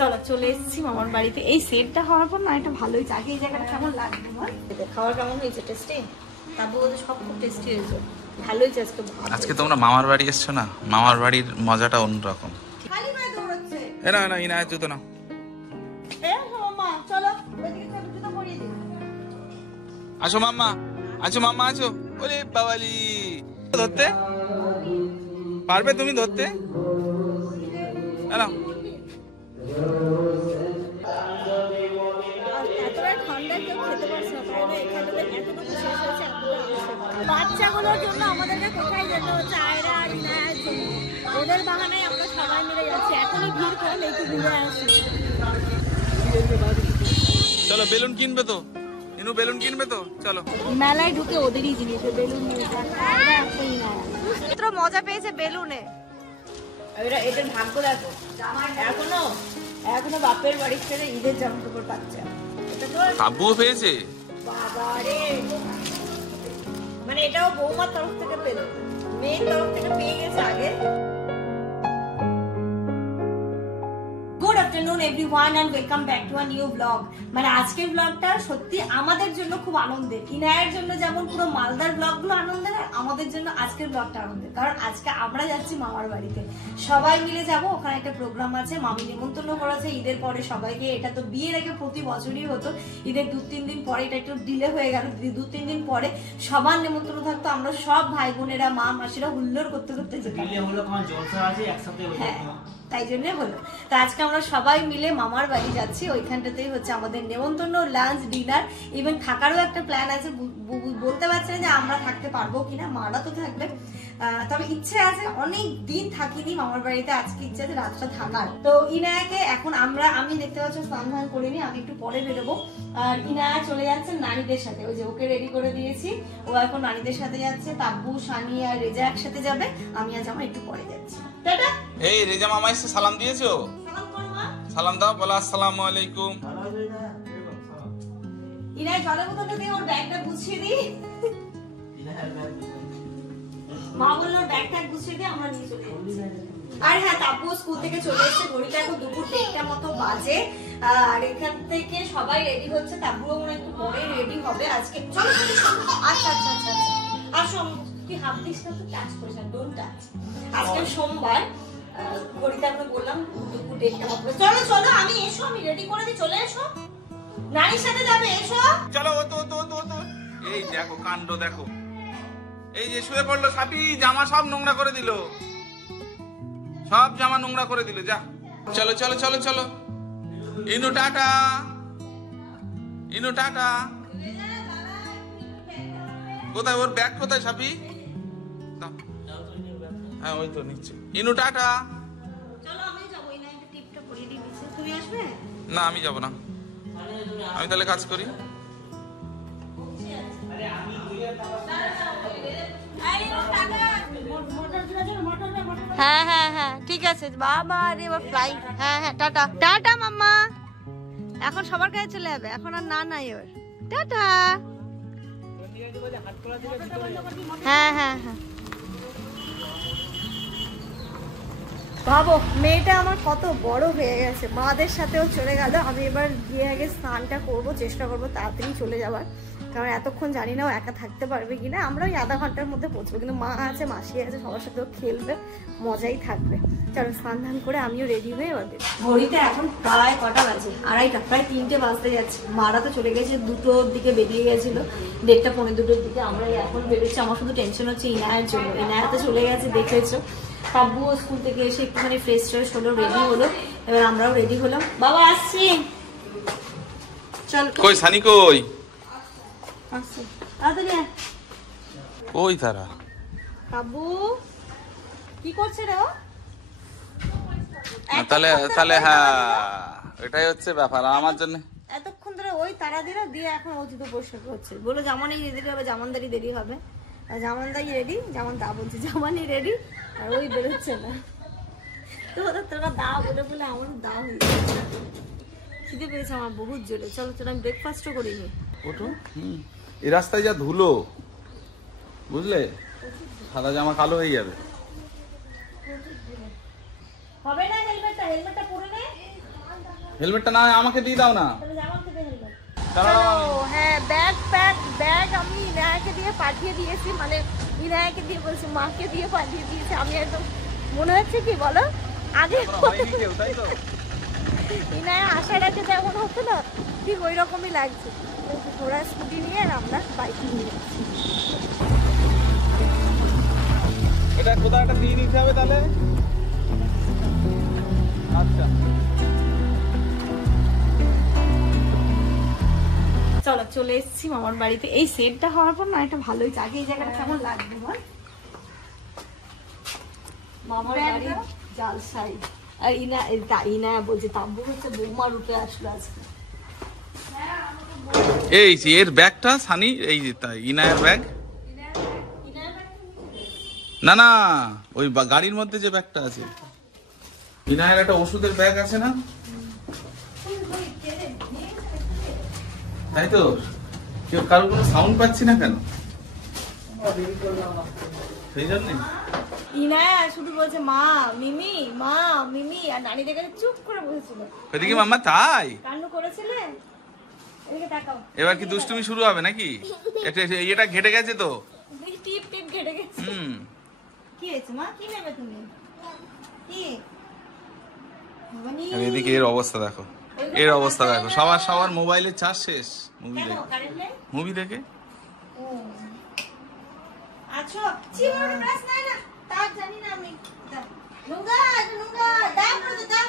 চলো চলে এসেছি মামার বাড়িতে। এই সেটটা হওয়ার পর না এটা ভালোই আগে এই জায়গাটা কেমন লাগবে বল? খাওয়া কেমন হয়েছে? টেস্টি? তারপর সব খুব টেস্টি হয়েছে, ভালোই আজকে। আজকে তোমরা মামার বাড়ি এসছো না, মামার বাড়ির মজাটা অন্যরকম। খালি পায়ে দৌড়াচ্ছে। না না ইনায়েত জুতো না। মামা চলো ওইদিকে জুতো পরিয়ে দিই। আসো মাম্মা, আসো মাম্মা আসো। ওরে বাবালি, ধরতে পারবে তুমি? ধরতে না বাচ্চাগুলোর জন্য আমাদেরকে কোথায় যেতে হচ্ছে? আয়রা আর ইনায়ের জন্য। ওদের বাহানায় আমরা সবাই মিলে যাচ্ছি। এখনই ভিড় করলে একটু ঘুরে আসি। চলো বেলুন কিনবে তো, ইনু বেলুন কিনবে তো, চলো। মেলায় ঢুকে ওদেরই জিনিস বেলুন নিয়ে মজা পেয়েছে বেলুনে। এটার ভাগ্য দেখো, এখনো বাপের বাড়ি ছেড়ে ঈদের জামা কাপড় পাচ্ছে। আব্বুও পেয়েছে বাবারে, মানে এটাও বৌমার তরফ থেকে পেল, মেয়ের তরফ থেকে পেয়ে গেছে আগে। Good afternoon everyone and welcome back to a new blog. মানে আজকের ব্লগটা সত্যি আমাদের জন্য খুব আনন্দের। ইনায়ের জন্য যেমন পুরো মালদার ব্লগগুলো আনন্দের, আর আমাদের জন্য আজকের ব্লগটা আনন্দের। কারণ আজকে আমরা যাচ্ছি মামার বাড়িতে, সবাই মিলে যাব। ওখানে একটা প্রোগ্রাম আছে, মামি নিমন্ত্রণ করেছে ঈদের পরে সবাইকে। এটা তো বিয়ের আগে প্রতি বছরই হতো, ঈদের 2-3 দিন পরে এটা একটু ডিলে হয়ে গেল। 2-3 দিন পরে সবার নিমন্ত্রণ থাকতো, আমরা সব ভাই বোনেরা মা মাসিরা হুল্লোড় করতে করতে যেতাম। হ্যাঁ তাই জন্য হলো। তো আজকে আমরা সবাই মিলে মামার বাড়ি যাচ্ছি। ওইখানটাতেই হচ্ছে আমাদের নেমন্তন্ন, লাঞ্চ, ডিনার, ইভেন থাকারও একটা প্ল্যান আছে। বলতে পারছি না যে আমরা থাকতে পারবো কিনা, মারা তো থাকবে। তবে ইচ্ছে আছে, অনেক দিন থাকিনি মামার বাড়িতে, আজকে ইচ্ছে আছে রাতটা থাকার। তো ইনায়াকে এখন আমি দেখতে পাচ্ছি স্নান ধান করিনি, আমি একটু পরে বেরোবো। আর ইনায়া চলে যাচ্ছে নানীদের সাথে, ওই যে ওকে রেডি করে দিয়েছি, ও এখন নানীদের সাথে যাচ্ছে। তাব্বু, সানি আর রেজা একসাথে যাবে, আমি আজ আমার একটু পরে যাচ্ছি। টাটা। এই রেজা মামা এসে সালাম দিয়েছো? সালাম দাও, বলো আসসালামু আলাইকুম। ইনায় জলের বোতলটা দিয়ে ওর ব্যাগটা গুছিয়ে দিই। মা বললো ব্যাগটা গুছিয়ে দিয়ে আমরা নিয়ে চলে যাচ্ছি। আর হ্যাঁ, তাপু স্কুল থেকে চলে এসেছে, ঘড়িটা এখন দুপুর 1টা মতো বাজে। আর এখান থেকে সবাই রেডি হচ্ছে, তাপুও মনে একটু পরে রেডি হবে আজকে। চলো আচ্ছা আচ্ছা আচ্ছা আচ্ছা আসো, তুই হাফ দিস না, তো টাচ করিস না, ডোন্ট টাচ। আজকে সোমবার, ঘড়িতে আমরা বললাম দুপুর 1টা মতো। চলো চলো, আমি রেডি করে দিই, চলে এসো। নানির সাথে যাবে, এসো। চলো ও তো এই দেখো কাণ্ড দেখো, এই যে শুয়ে পড়লো সাপি, জামা সব নোংরা করে দিল, সব জামা নোংরা করে দিল। যা চলো চলো চলো চলো। ইনু টাটা, ইনু টাটা। কোথায় ওর ব্যাগ? কোথায় সাপি? হ্যাঁ ওই তো নিচ্ছে। ইনু টাটা। চলো আমি যাবো, এই না একটা টিপটা পরিয়ে দিই। তুমি আসবে? না আমি যাব না, আমি তাহলে কাজ করি। হ্যাঁ হ্যাঁ হ্যাঁ ঠিক আছে বাবা। রে ফ্লাই। হ্যাঁ হ্যাঁ টাটা টাটা মাম্মা। এখন সবার কাছে চলে যাবে, এখন আর না নাই ওর। টাটা। হ্যাঁ হ্যাঁ হ্যাঁ। ভাবো মেয়েটা আমার কত বড় হয়ে গেছে, মাদের সাথেও চলে গেল। আমি এবার গিয়ে আগে স্নানটা করবো, চেষ্টা করবো তাড়াতাড়ি চলে যাওয়ার, কারণ এতক্ষণ জানি না ও একা থাকতে পারবে কিনা। আমরা ওই আধা ঘন্টার মধ্যে পৌঁছবো, কিন্তু মা আছে, মাসি আছে, সবার সাথেও খেলবে, মজাই থাকবে। চলো স্নান ধান করে আমিও রেডি হয়ে এবার। ঘড়িতে এখন প্রায় কটা বাজে? 2:30, প্রায় 3টে বাজতে যাচ্ছে। মারা তো চলে গেছে, 2টোর দিকে বেরিয়ে গেছিল, 1:30 পৌনে 2টোর দিকে। আমরা এখন বেরোচ্ছি। আমার শুধু টেনশন হচ্ছে ইনায়ের জন্য। ইনায়া তো চলে গেছে দেখেছো। তাব্বুও স্কুল থেকে এসে একটুখানি ফ্রেশ ট্রেশ হলো, রেডি হলো। এবার আমরাও রেডি হলাম। বাবা আসছি, চল। কই সানি কই? আসছি তাড়াতাড়ি। ওই তারা তাব্বু কি করছে রে? তাহলে তাহলে হ্যাঁ এটাই হচ্ছে ব্যাপার আমার জন্য। এতক্ষণ ধরে ওই তারা দিরা দিয়ে এখন অতীত পরিষ্কার হচ্ছে। বলো জামানি দেরি হবে, জামানদারি দেরি হবে। আর জামানদারি রেডি, যেমন দা বলছে জামানি রেডি, আর ওই বেরোচ্ছে না। তো তোরা দা বলে বলে আমারও দা হয়ে যাচ্ছে। খিদে পেয়েছে আমার বহুত জোরে। চলো চলো, আমি ব্রেকফাস্টও করিনি। ওঠো। এই রাস্তায় যা ধুলো, বুঝলে, সাদা জামা কালো হয়ে যাবে। হবে না, হেলমেটটা পরে নে। হেলমেটটা না আমাকে দিয়ে দাও না। তাহলে জামাকে দে হেলমেট। দাঁড়াও, চলো, হ্যাঁ ব্যাগ আমি ইনায়াকে দিয়ে পাঠিয়ে দিয়েছি, মানে ইনায়াকে দিয়ে বলছি মাকে দিয়ে পাঠিয়ে দিয়েছি। আমি একদম মনে হচ্ছে কি বলো, আগে হয়নি কেউ, তাই তো? ইনায়া আসার আগে যেমন হতো না, ঠিক ওই রকমই লাগছে। ওরা স্কুটি নিয়ে আর আমরা বাইক নিয়ে যাচ্ছি। এটা কোথাও একটা দিয়ে নিতে হবে তাহলে। আচ্ছা চলো, চলে এসেছি মামার বাড়িতে। এই সেটটা হওয়ার পর না এটা ভালোই আগে এই জায়গাটা কেমন লাগবে বল। মামার বাড়ি জালসাই। আর ইনা বলছে তাব্বু হচ্ছে বৌমা রূপে আসলো আজকে। এই যে এর ব্যাগটা সানি, এই যে ইনায়ের ব্যাগ। না না, ওই গাড়ির মধ্যে যে ব্যাগটা আছে, ইনায়ের একটা ওষুধের ব্যাগ আছে না, তাই তো? কেউ কারোর কোনো সাউন্ড পাচ্ছি না কেন, সেই জন্য। ইনায়া শুধু বলছে মা মিমি মা মিমি, আর নানি দেখে চুপ করে বসেছিল। ওইদিকে মাম্মা তাই কান্নু করেছিলে। এদিকে তাকাও। এবার কি দুষ্টুমি শুরু হবে নাকি? এটা ঘেটে গেছে তো। টিপ টিপ কেটে গেছে। কি হয়েছে মা, কি নেবে তুমি? কি আর এদিকে এর অবস্থা দেখো, এর অবস্থা দেখো, সবার মোবাইলের চার্জ শেষ। মুভি দেখে আচ্ছা চিমড়ি প্রেস নাই না, তার জানি না আমি। নুঙ্গা দাও করে দাও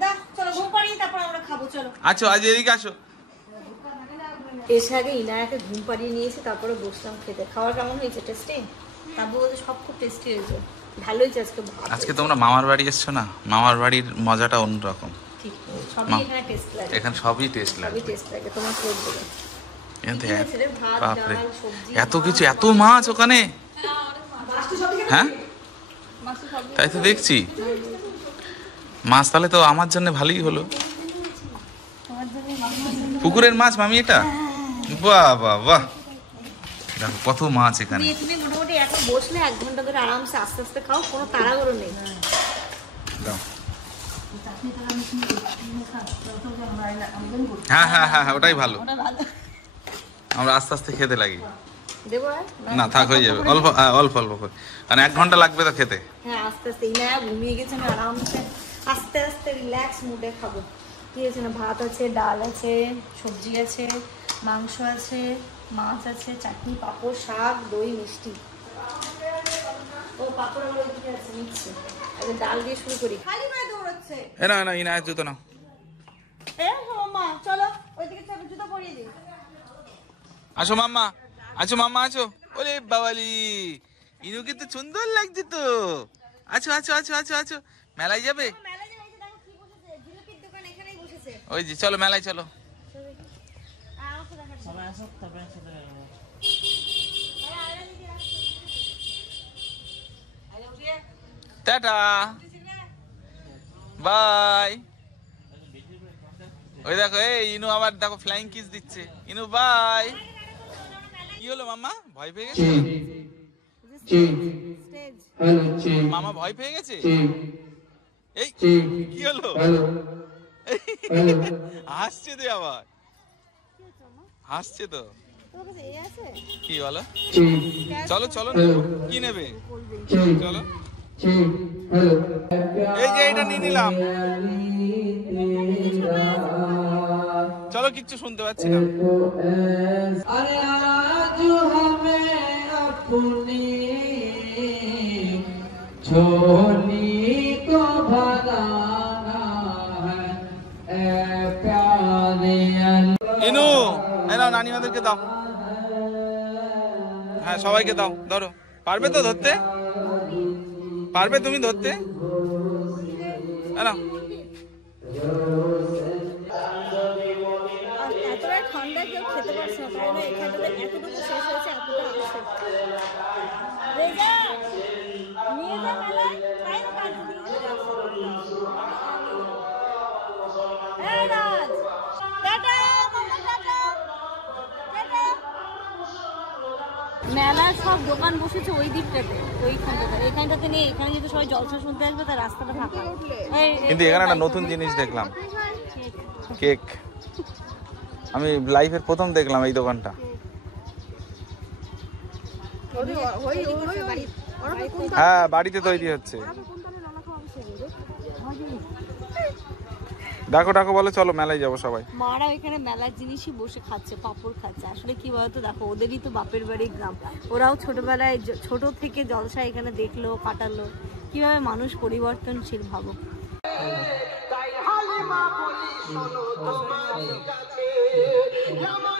দাও। চলো ঘুম পাড়িয়ে তারপর আমরা খাবো। চলো আচ্ছা, আজ এদিকে আসো। এসে আগে ইনায়াকে ঘুম পাড়িয়ে নিয়েছি, তারপরে বসলাম খেতে। খাওয়া কেমন হয়েছে? টেস্টি? তারপর বলতে সব খুব টেস্টি হয়েছে, ভালো হয়েছে আজকে। আজকে তোমরা মামার বাড়ি এসছো না, মামার বাড়ির মজাটা অন্যরকম। ঠিক, সবই এখানে টেস্ট লাগে। এখানে সবই টেস্ট লাগে, সবই টেস্ট লাগে। তোমার কোড দেবে। বাপরে, এত কিছু, এত মাছ ওখানে। হ্যাঁ তাই তো দেখছি মাছ, তাহলে তো আমার জন্য ভালোই হলো। পুকুরের মাছ মামি এটা? বাহ বাহ বাহ, দেখো কত মাছ এখানে। তুমি মোটামুটি এখন বসলে 1 ঘন্টা ধরে আরামসে আস্তে আস্তে খাও, কোনো তাড়াহুড়ো নেই। দাও। হ্যাঁ ওটাই ভালো। আমরা আস্তে আস্তে খেতে লাগি। দেবো না থাক, হয়ে যাবে, অল্প অল্প করে, কারণ 1 ঘন্টা লাগবে তো খেতে। হ্যাঁ আস্তে আস্তে। ইনায়া ঘুমিয়ে গেছে, আমি আরামসে আস্তে আস্তে রিল্যাক্স মুডে খাবো। কি আছে না, ভাত আছে, ডাল আছে, সবজি আছে, মাংস আছে, মাছ আছে, চাটনি, পাঁপড়, শাক, দই, মিষ্টি। ও পাঁপড় আমার ওইদিকে আছে, নিচ্ছে। আগে ডাল দিয়ে শুরু করি। খালি পায়ে দৌড়াচ্ছে। না ইনায়ের জুতো না। মাম্মা চলো ওইদিকে জুতো পরিয়ে দিই। আসো মাম্মা, আছো। ওরে বাবালি, ইনুকে তো সুন্দর লাগছে তো। আছো। মেলায় যাবে? ওই যে চলো মেলায় চলো। Tata bye. ওই দেখো, এই ইনু আবার দেখো ফ্লাইং কিস দিচ্ছে। ইনু বাই। কি হলো মাম্মা, ভয় পেয়ে গেছে? মামা ভয় পেয়ে গেছে? এই কি হলো? হাসছে তো আবার, হাসছে তো। কি বলো? চলো কি নেবে? চলো, এই যে এটা নিয়ে নিলাম। চলো, কিচ্ছু শুনতে পাচ্ছি না। ইনু, নাও নানিমাদেরকে দাও। হ্যাঁ সবাইকে দাও, ধরো। পারবে তো ধরতে? পারবে তুমি ধরতে? এতটা ঠান্ডা কেউ খেতে পারছে না, তাই না? এখানটাতে এতটুকু শেষ হয়েছে, এতটা আসে। রেজা নিয়ে যা মেলায়, তাই না? এই রাজ, টাটা মামা, টাটা। মেলার সব দোকান বসেছে ওই দিকটাতে, ওইখানটাতে। এখানটাতে নেই। এখানে যদি সবাই জলসা শুনতে আসবে, তার রাস্তাটা ফাঁকা। কিন্তু এখানে একটা নতুন জিনিস দেখলাম, কেক আমি লাইফের প্রথম দেখলাম এই দোকানটা। হ্যাঁ বাড়িতে তৈরি হচ্ছে। ডাকো ডাকো বলে চলো মেলায় যাবো সবাই। মারা এখানে মেলার জিনিসই বসে খাচ্ছে, পাপড় খাচ্ছে। আসলে কি বলতো, দেখো ওদেরই তো বাপের বাড়ি গ্রাম, ওরাও ছোটবেলায় ছোট থেকে জলসা এখানে দেখলো কাটালো, কিভাবে মানুষ পরিবর্তনশীল ভাবো।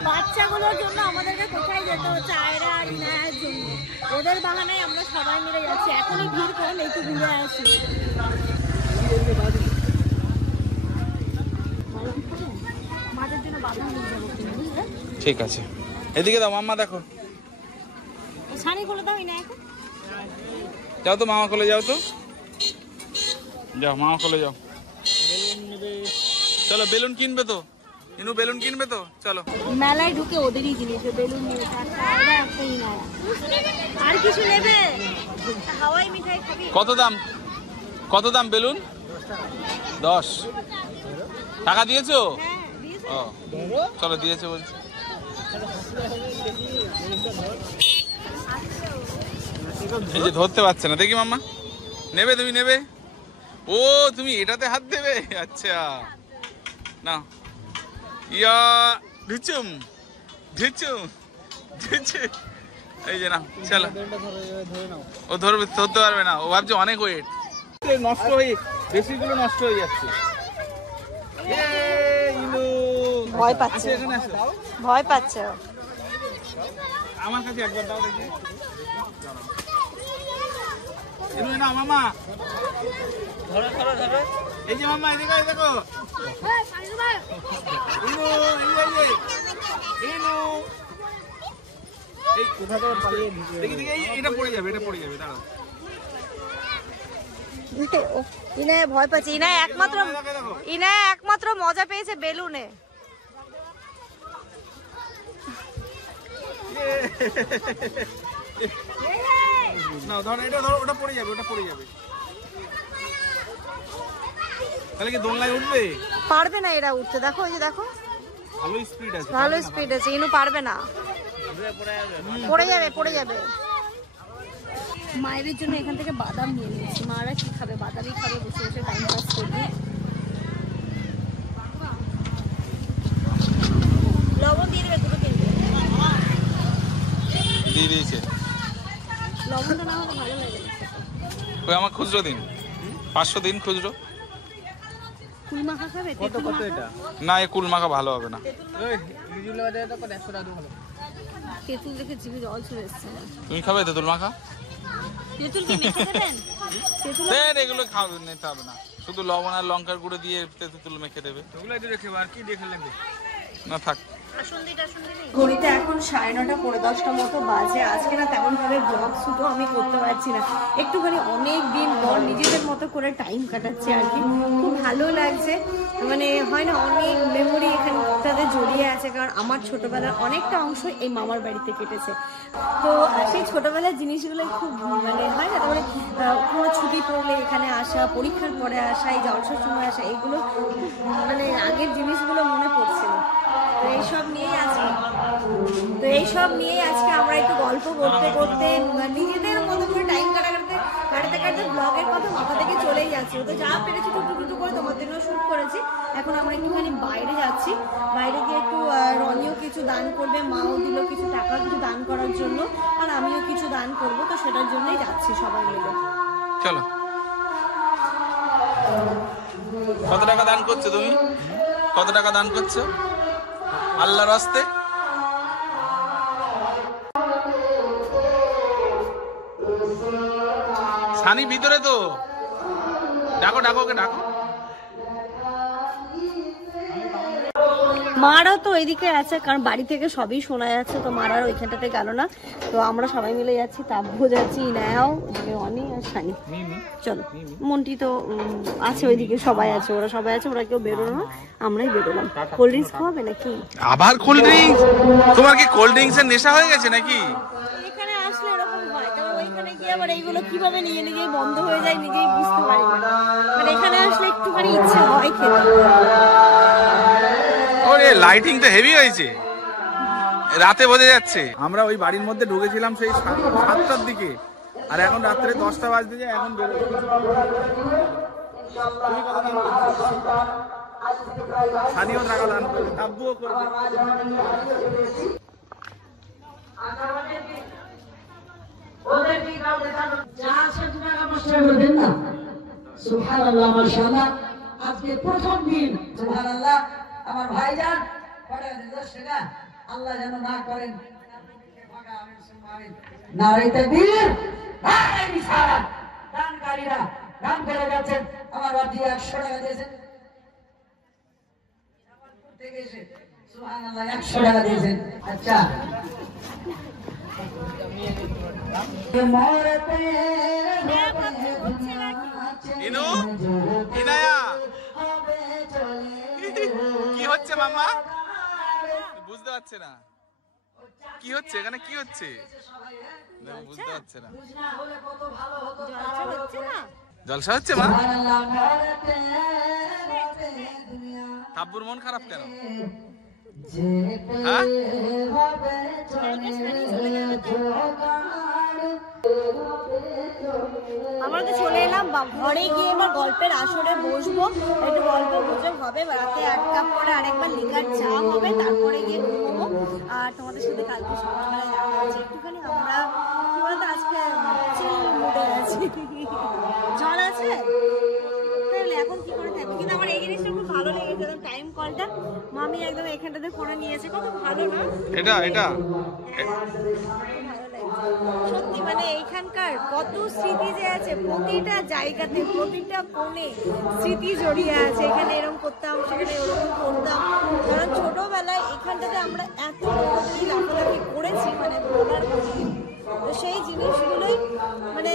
বাচ্চাগুলোর জন্য আমাদেরকে কোথায় যেতে হচ্ছে, আয়রা আর ইনায়ের জন্য। ওদের বাহানায় আমরা সবাই মিলে যাচ্ছি। এখনই ভিড় করলে একটু ঘুরে আসি। ঠিক আছে, এদিকে দাও মাম্মা, দেখো শাড়ি খুলে দাও ইনায়ের। যাও তো মামা কোলে, যাও তো, যাও মামা কোলে যাও। চলো বেলুন কিনবে তো, ইনু বেলুন কিনবে তো, চলো। মেলায় ঢুকে ওদেরই জিনিস, বেলুন নিয়ে আর কিছু নেবে? হাওয়াই মিঠাই খাবি? কত দাম, কত দাম বেলুন? 10 টাকা দিয়েছো? ও চলো দিয়েছে বলছি। এই যে ধরতে পারছে না, দেখি মাম্মা নেবে, তুমি নেবে? ও তুমি এটাতে হাত দেবে, আচ্ছা না। ইয়া ঢিচুম ঢিচুম ঢিচু, এই যে না, চলো। ও ধরবে, ধরতে পারবে না, ও ভাবছে অনেক ওয়েট, নষ্ট হয়ে বেশিগুলো নষ্ট হয়ে যাচ্ছে। ভয় পাচ্ছে, ভয় পাচ্ছে। আমার কাছে একবার দাও দেখি। ইনু না মামা, ধরো ধরো ধরো, এই যে মামা এদিকে দেখো। ইনু ইনু এই কোথা থেকে পালিয়ে দিছে, দেখি দেখি, এটা পড়ে যাবে, এটা পড়ে যাবে, দাঁড়াও। ইনায় ভয় পাচ্ছে। ইনায় একমাত্র মজা পেয়েছে বেলুনে। না ধরো, এটা ধরো, ওটা পড়ে যাবে, ওটা পড়ে যাবে। তাহলে কি দোলনায় উঠবে? পারবে না এরা উঠতে, দেখো এই যে দেখো, ভালো স্পিড আছে, ভালো স্পিড আছে। ইনু পারবে না, পড়ে যাবে, পড়ে যাবে। মায়ের জন্য এখান থেকে বাদাম নিয়ে নিয়েছি। মারা কি খাবে? বাদামই খাবে, বসে বসে টাইম পাস করবে। লবণ দিয়ে দেবে, দুটো কিনবে। দিয়ে দিয়েছে। লবণটা না হলে ভালো লাগে। ওই আমার খুচরো দিন, 500 দিন খুচরো। কুল মাখা খাবে? কত কত এটা? না এই কুল মাখা ভালো হবে না। তেঁতুল দেখে জিভে জল চলে এসছে। তুমি খাবে তেঁতুল মাখা? তেঁতুল কি মেখে দেবেন? তেঁতুল এগুলো খাবে, নিতে হবে না, শুধু লবণ আর লঙ্কার গুঁড়ো দিয়ে তেঁতুল মেখে দেবে। ওগুলো একটু রেখে আর কি দিয়ে খেলেন না, থাক। ঘড়িতে এখন 9:30 পৌনে 10টা মতো বাজে। আজকে না তেমন ভাবে ব্লগ শুটও আমি করতে পারছি না, একটুখানি অনেক দিন পর নিজেদের মতো করে টাইম কাটাচ্ছি আর কি। খুব ভালো লাগছে, মানে হয় না, অনেক মেমোরি এখানটাতে জড়িয়ে আছে। কারণ আমার ছোটবেলার অনেকটা অংশ এই মামার বাড়িতে কেটেছে। তো সেই ছোটবেলার জিনিসগুলোই খুব মানে হয় না, তারপরে কোনো ছুটি পড়লে এখানে আসা, পরীক্ষার পরে আসা, এই জলসার সময় আসা, এইগুলো মানে আগের জিনিসগুলো মনে পড়ছিল। এইসব নিয়েই আজকে আমরা একটু গল্প করতে করতে নিজেদের মতো করে টাইম কাটাতে ব্লগের কথা মাথা থেকে চলেই যাচ্ছে। তো যা পেরেছি টুকটু করে তোমার জন্য শুট করেছি। এখন আমরা একটুখানি বাইরে যাচ্ছি, বাইরে গিয়ে একটু রনিও কিছু দান করবে, মাও দিল কিছু টাকা কিছু দান করার জন্য, আর আমিও কিছু দান করবো। তো সেটার জন্যই যাচ্ছি সবাই মিলে। চলো। কত টাকা দান করছো তুমি? কত টাকা দান করছো আল্লাহর রাস্তে? সানি ভিতরে তো, ডাকো ডাকো, ওকে ডাকো। মারাও তো ওইদিকে আছে, কারণ বাড়ি থেকে সবই শোনা যাচ্ছে। তো মারার ওইখানটাতে গেল না, তো আমরা সবাই মিলে যাচ্ছি। তাব্বু যাচ্ছি, ইনায়াও, অনি আর সানি। চলো, মন্টি তো আছে ওইদিকে, সবাই আছে, ওরা সবাই আছে, ওরা কেউ বেরোলো না, আমরাই বেরোলাম। কোল্ড ড্রিঙ্কস খাওয়াবে নাকি? আবার কোল্ড ড্রিঙ্কস? তোমার কি কোল্ড ড্রিঙ্কস এর নেশা হয়ে গেছে নাকি? এখানে আসলে এরকম হয়, তবে ওইখানে গিয়ে আবার এইগুলো কিভাবে নিজেই বন্ধ হয়ে যায় নিজেই বুঝতে পারি না। মানে এখানে আসলে একটুখানি ইচ্ছে হয় খেতে। লাইটিং তো হেভি হয়েছে, রাতে বোঝা যাচ্ছে। আমরা ওই বাড়ির মধ্যে ঢুকেছিলাম সেই 7টার দিকে, আর এখন রাত্রে 10টা বাজতে যায়। এখন স্থানীয় টাকা দান করবে, তাব্বুও করবে। আজকে প্রথম দিন সুবহানাল্লাহ, আমার ভাইজান আল্লাহ যেন না করেন। নারায়ে তাকবীর, নারায়ে রিসালাত। দানকারীরা দান করে গেছেন। আমার বাবা 100 টাকা দিয়েছেন, সুবহানাল্লাহ 100 টাকা দিয়েছেন। আচ্ছা, ইনু, ইনায়া, কি হচ্ছে মাম্মা? বুঝতে পারছে না কি হচ্ছে এখানে, কি হচ্ছে বুঝতে পারছে না। জলসা হচ্ছে মা? তাব্বুর মন খারাপ কেন? হ্যাঁ, আমরা তো চলে এলাম ঘরে গিয়ে এবার গল্পের আসরে বসবো, একটু গল্প গুজব হবে, রাতে 1 কাপ করে আরেকবার লিকার চা হবে, তারপরে গিয়ে ঘুমবো। আর তোমাদের সাথে কালকে সকালবেলা দেখা হচ্ছে। একটুখানি আমরা কি বলতো আজকে চিল মুডে আছি। জল আছে তাহলে এখন কি করে থাকবে, কিন্তু আমার এই জিনিসটা খুব ভালো লেগেছে, একদম টাইম কলটা মামি একদম এখানটাতে ফোনে নিয়েছে, কত ভালো না এটা এটা সত্যি। মানে এইখানকার কত স্মৃতি যে আছে, প্রতিটা জায়গাতে প্রতিটা কোণে স্মৃতি জড়িয়ে আছে। এখানে এরকম করতাম, সেখানে ওরকম করতাম, কারণ ছোটবেলায় এখানটাতে আমরা এত লাফালাফি করেছি, মানে বলার কথা। তো সেই জিনিসগুলোই মানে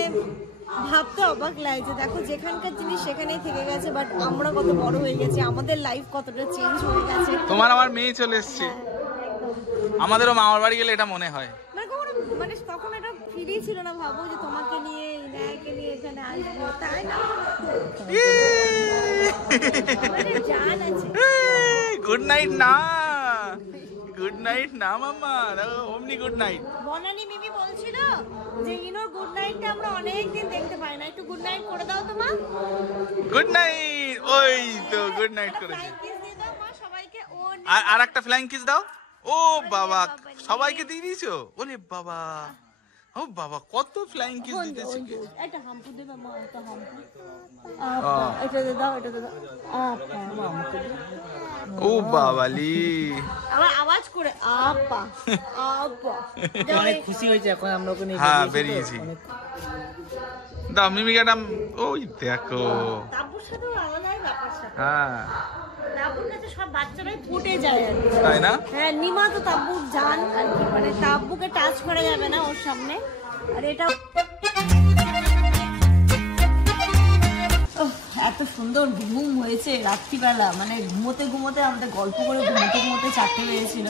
ভাবতে অবাক লাগছে। দেখো যেখানকার জিনিস সেখানেই থেকে গেছে, বাট আমরা কত বড় হয়ে গেছি, আমাদের লাইফ কতটা চেঞ্জ হয়ে গেছে। তোমার আমার মেয়ে চলে এসছে, আমাদেরও মামার বাড়ি গেলে এটা মনে হয়। মানে তখন এটা ফিলই ছিল না, ভাবো যে তোমাকে নিয়ে ইনায়াকে নিয়ে এখানে আসবো, তাই না? জান আছে। গুড নাইট না, গুড নাইট না মাম্মা, অমনি গুড নাইট। বনানি মিমি বলছিল যে ইনোর গুড নাইটটা আমরা অনেকদিন দেখতে পাই না, একটু গুড নাইট করে দাও তোমা। গুড নাইট, ওই তো গুড নাইট করেছে। সবাইকে আর একটা ফ্লাইং কিস দাও। ও বাবা, সবাইকে দিয়ে দিয়েছো? ওরে বাবা, ও বাবা, কত ফ্লাইং কিস দিতে শিখেছে। এটা হাম্পু দেবে মা, এটা হাম্পু। এটা দাও, এটা দাও। ও বাবালি, আবার আওয়াজ করে আপা আপা। অনেক খুশি হয়েছে এখন আমরা ওকে নিয়ে হ্যাঁ বেরিয়েছি। দাও মিমিকাটা, ওই দেখো তাব্বুর সাথে আলাদাই ব্যাপার। হ্যাঁ, তাব্বুর কাছে সব বাচ্চারাই ফুটে যায় আর কি, তাই না? হ্যাঁ, নিমা তো তাব্বুর জান আর কি, মানে তাব্বুকে টাচ করা যাবে না ওর সামনে। আর এটা এত সুন্দর ঘুম হয়েছে রাত্রিবেলা, মানে ঘুমোতে ঘুমোতে আমাদের গল্প করে ঘুমোতে ঘুমোতে 4টে বেজেছিল।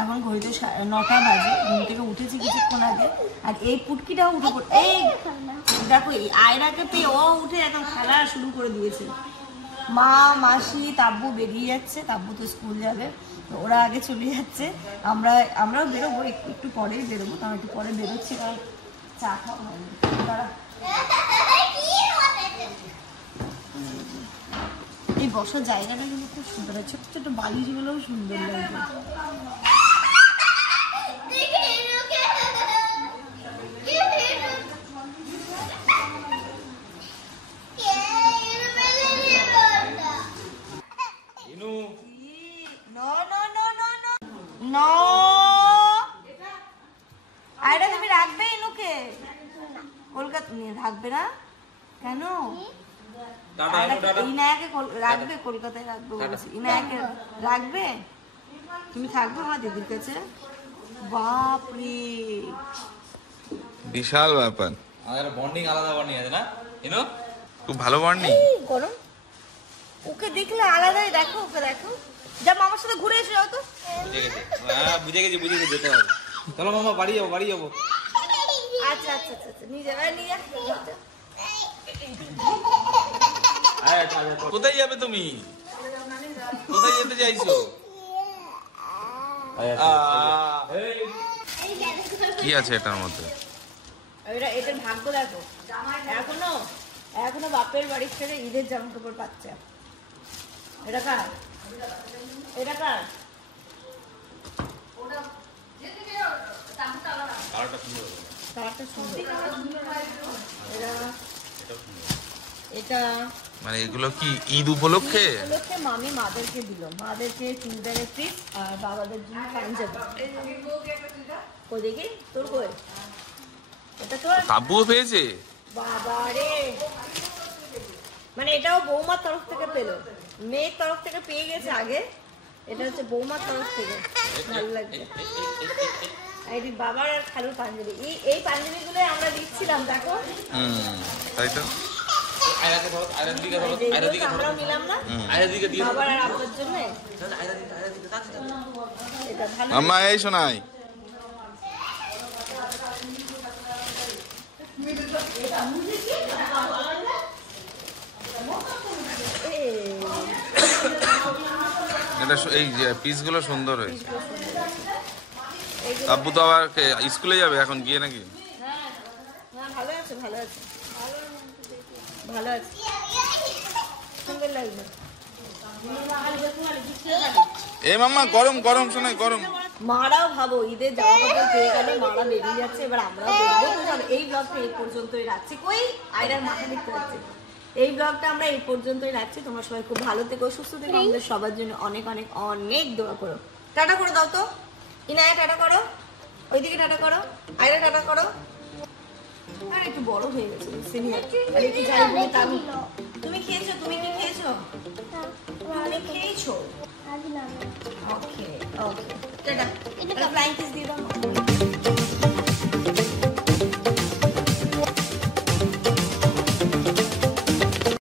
এখন ঘড়িতে 9টা বাজে, ঘুম থেকে উঠেছি কিছুক্ষণ আগে। আর এই পুটকিটাও উঠে পড়ে, এই দেখো এই আয়রাকে পেয়ে ও উঠে একদম খেলা শুরু করে দিয়েছে। মা মাসি তাব্বু বেরিয়ে যাচ্ছে, তাব্বু তো স্কুল যাবে, তো ওরা আগে চলে যাচ্ছে। আমরাও বেরোবো, একটু পরেই বেরোবো, কারণ একটু পরে বেরোচ্ছি, কারণ চা খাওয়া হয়নি। এই বসার জায়গাটা কিন্তু খুব সুন্দর, ছোট ছোট বালিশগুলোও সুন্দর লাগছে। আয়রা তুমি রাখবে ইনুকে? কলকাতা নিয়ে থাকবে না কেন? ইনায়াকে রাখবে, কলকাতায় রাখবে বলছি। ইনায়াকে রাখবে, তুমি থাকবে আমার দিদির কাছে? বাপরে, বিশাল ব্যাপার। আমাদের বন্ডিং আলাদা বন্ডিং আছে না, ইনো খুব ভালো বন্ডিং। গরম ওকে দেখলে আলাদাই। দেখো ওকে, দেখো, যা মামার সাথে ঘুরে এসে যাও তো। বুঝে গেছে, হ্যাঁ বুঝে গেছি, যেতে হবে। চলো মামা বাড়ি যাবো, বাড়ি যাবো। আচ্ছা আচ্ছা আচ্ছা, নিয়ে যাবে, নিয়ে যা। কোথায় যাবে তুমি? কোথায় যেতে চাইছো? কি আছে এটার মধ্যে? এটার ভাগ্য দেখো, এখনো বাপের বাড়ি ছেড়ে ঈদের জামা কাপড় পাচ্ছে। এটা কার? এটা কার? কালারটা সুন্দর। এটা মানে এগুলো কি ঈদ উপলক্ষে? উপলক্ষে মামি মাদেরকে দিল, মাদেরকে চুড়িদারের পিস আর বাবাদের জন্য পাঞ্জাবি। কই দেখি তোর কই? এটা তোর? তাব্বুও পেয়েছে? বাবা রে, মানে এটাও বৌমার তরফ থেকে পেলো, মেয়ের তরফ থেকে পেয়ে গেছে আগে, এটা হচ্ছে বৌমার তরফ থেকে। ভালো লাগছে। এই বাবার আর খালুর পাঞ্জাবি, এই পাঞ্জাবি গুলো আমরা দিচ্ছিলাম, দেখো। তাই তো। আমরা নিলাম না বাবার আর আপনার জন্য। এটা ভালো। আম্মা এই শোনাই। এটা এই পিসগুলো সুন্দর হয়েছে। আব্বু তো আবার স্কুলে যাবে এখন গিয়ে নাকি? হ্যাঁ, ভালো আছে, ভালো আছে, ভালো আছে, সুন্দর লাগবে। এ মাম্মা গরম গরম শোনাই গরম। মারাও ভাবো ঈদের জামা কাপড় পেয়ে গেল, মারা বেরিয়ে যাচ্ছে, এবার আমরাও বেরোবো। তো চলো এই ব্লগটা এই পর্যন্তই রাখছি। কই আয়রার মাথা দেখতে পাচ্ছি। এই ব্লগটা আমরা এই পর্যন্তই রাখছি। তোমরা সবাই খুব ভালো থেকো, সুস্থ থেকো, আমাদের সবার জন্য অনেক অনেক অনেক দোয়া করো। টাটা করে দাও তো ইনায়া, টাটা করো, ওইদিকে টাটা করো, আয়রা টাটা করো। আর একটু বড় হয়ে গেছে সিনিয়র, আর একটু যাই বলি তা। তুমি খেয়েছো? তুমি কি খেয়েছো? তুমি খেয়েছো? ওকে ওকে, টাটা। এটা ফ্লাইং কিস দিয়ে দাও।